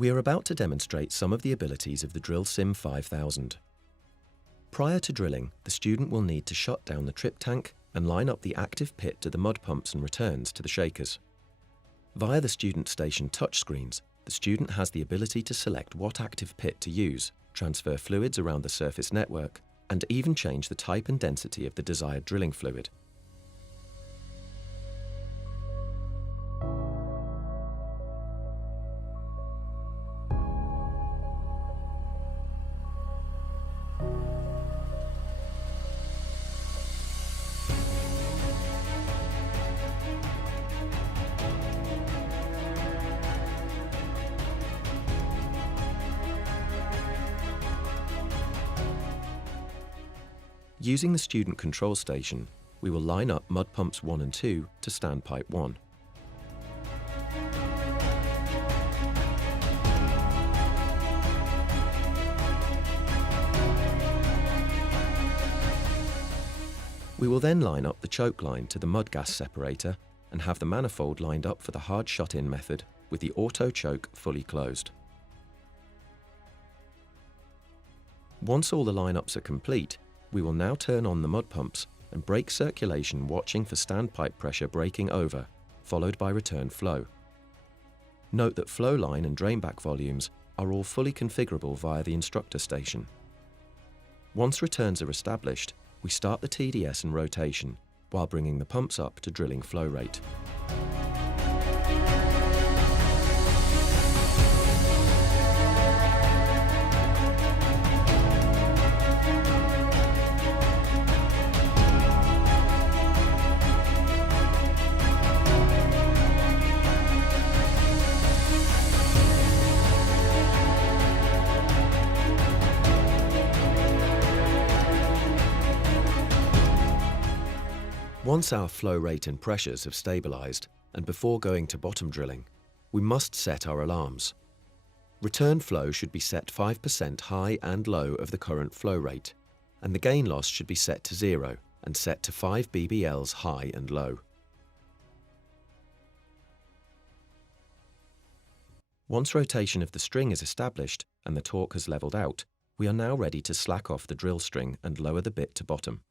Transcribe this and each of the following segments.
We are about to demonstrate some of the abilities of the Drill Sim 5000. Prior to drilling, the student will need to shut down the trip tank and line up the active pit to the mud pumps and returns to the shakers. Via the Student Station touchscreens, the student has the ability to select what active pit to use, transfer fluids around the surface network, and even change the type and density of the desired drilling fluid. Using the student control station, we will line up mud pumps 1 and 2 to standpipe 1. We will then line up the choke line to the mud gas separator and have the manifold lined up for the hard shut-in method with the auto choke fully closed. Once all the lineups are complete, we will now turn on the mud pumps and brake circulation, watching for standpipe pressure breaking over, followed by return flow. Note that flow line and drainback volumes are all fully configurable via the instructor station. Once returns are established, we start the TDS and rotation while bringing the pumps up to drilling flow rate. Once our flow rate and pressures have stabilised, and before going to bottom drilling, we must set our alarms. Return flow should be set 5% high and low of the current flow rate, and the gain loss should be set to 0 and set to 5 BBLs high and low. Once rotation of the string is established and the torque has levelled out, we are now ready to slack off the drill string and lower the bit to bottom.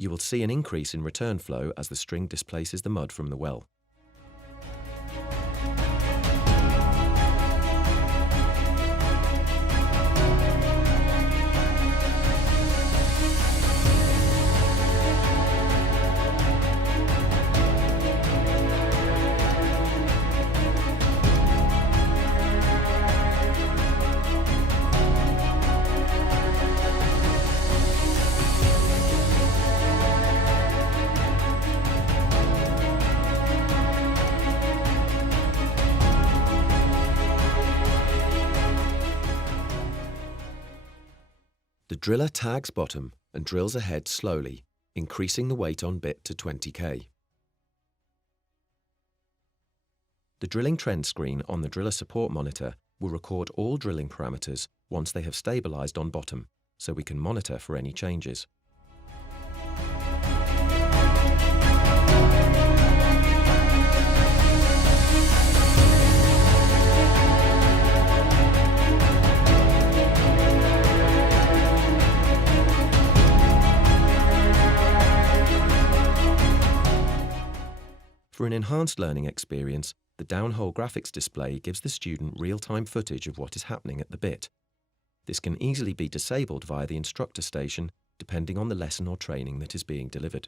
You will see an increase in return flow as the string displaces the mud from the well. The driller tags bottom and drills ahead slowly, increasing the weight on bit to 20 kg. The drilling trend screen on the driller support monitor will record all drilling parameters once they have stabilised on bottom, so we can monitor for any changes. For an enhanced learning experience, the downhole graphics display gives the student real-time footage of what is happening at the bit. This can easily be disabled via the instructor station, depending on the lesson or training that is being delivered.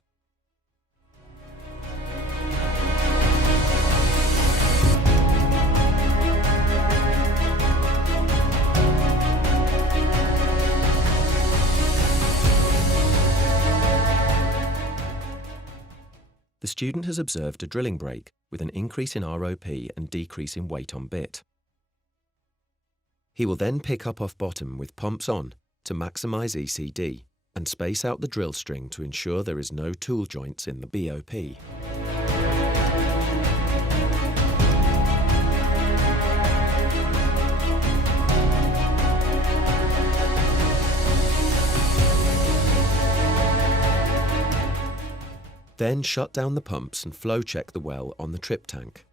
The student has observed a drilling break with an increase in ROP and decrease in weight on bit. He will then pick up off bottom with pumps on to maximise ECD and space out the drill string to ensure there is no tool joints in the BOP. Then shut down the pumps and flow check the well on the trip tank.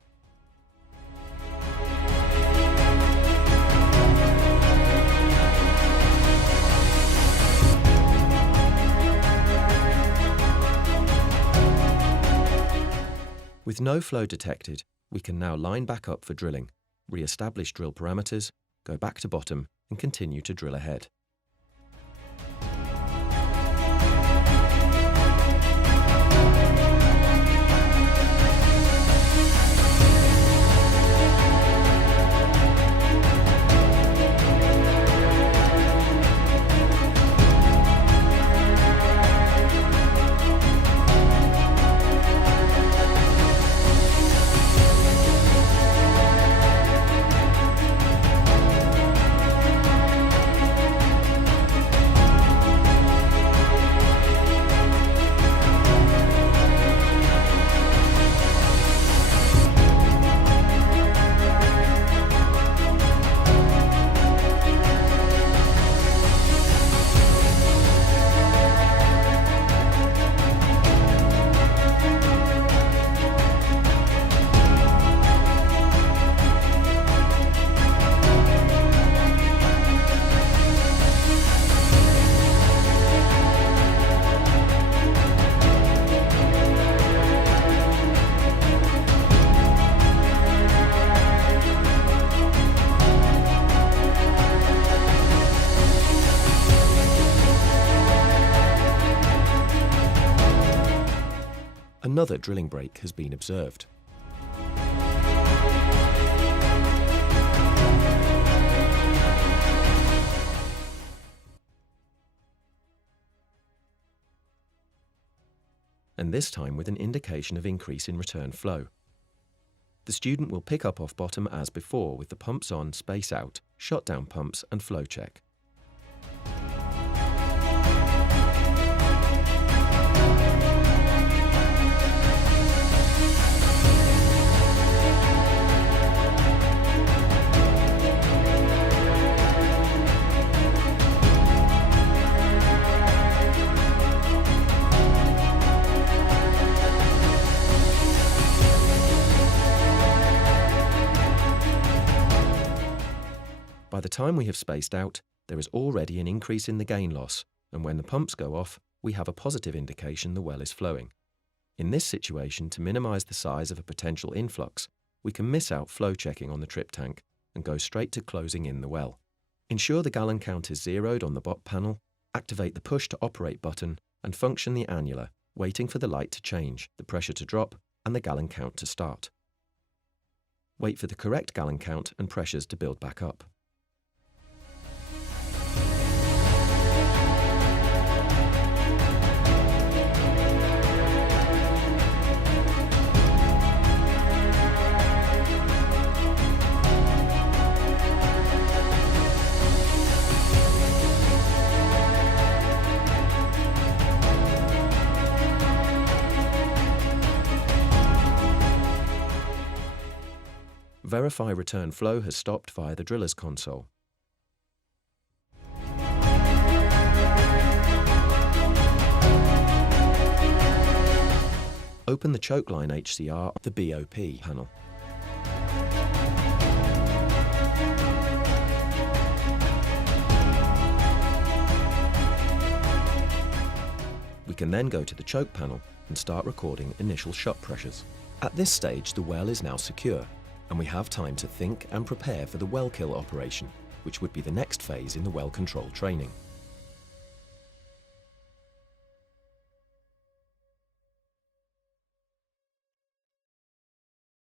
With no flow detected, we can now line back up for drilling, re-establish drill parameters, go back to bottom and continue to drill ahead. Another drilling break has been observed. And this time with an indication of increase in return flow. The student will pick up off bottom as before with the pumps on, space out, shut down pumps and flow check. By the time we have spaced out, there is already an increase in the gain loss, and when the pumps go off, we have a positive indication the well is flowing. In this situation, to minimise the size of a potential influx, we can miss out flow checking on the trip tank and go straight to closing in the well. Ensure the gallon count is zeroed on the bot panel, activate the push to operate button, and function the annula, waiting for the light to change, the pressure to drop, and the gallon count to start. Wait for the correct gallon count and pressures to build back up. Verify return flow has stopped via the driller's console. Open the choke line HCR, the BOP panel. We can then go to the choke panel and start recording initial shut pressures. At this stage, the well is now secure, and we have time to think and prepare for the well kill operation, which would be the next phase in the well control training.